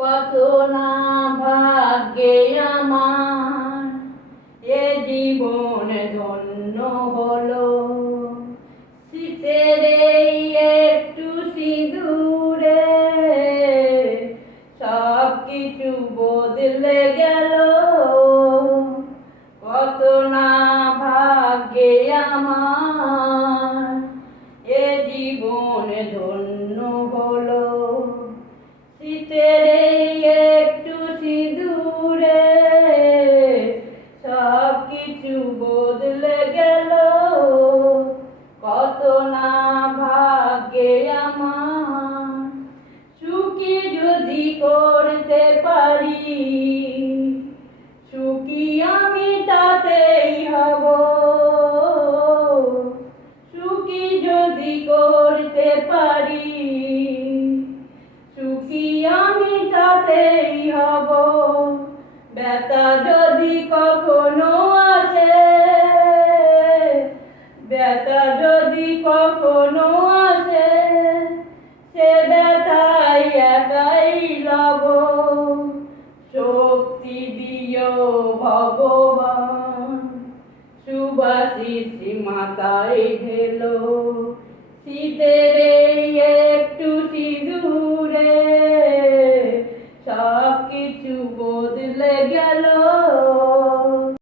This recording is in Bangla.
কত না ভাগ্যে আমার এ জীবন ধন্য হলো। শীতের এই একটু সিঁদুরে সব কিছু বদলে গেল। কত না ভাগ্যে আমার এ জীবন ধন্য হলো। শীতের এই একটু সিঁদুরে সব কিছু বদলে গেল। কত না ভাগ্যে আমার সুখী যদি করতে পারি, সুখী আমি তাতেই হব। সুখী যদি করতে পারি, সুখী আমি তাতেই হব। ব্যথা যদি কখনো আসে, ব্যথা যদি কখনো আসে, সে ব্যথাই একাই লব। শক্তি দিও ভগবান, শুভাশিস মাথায় ঢেলো। শীতের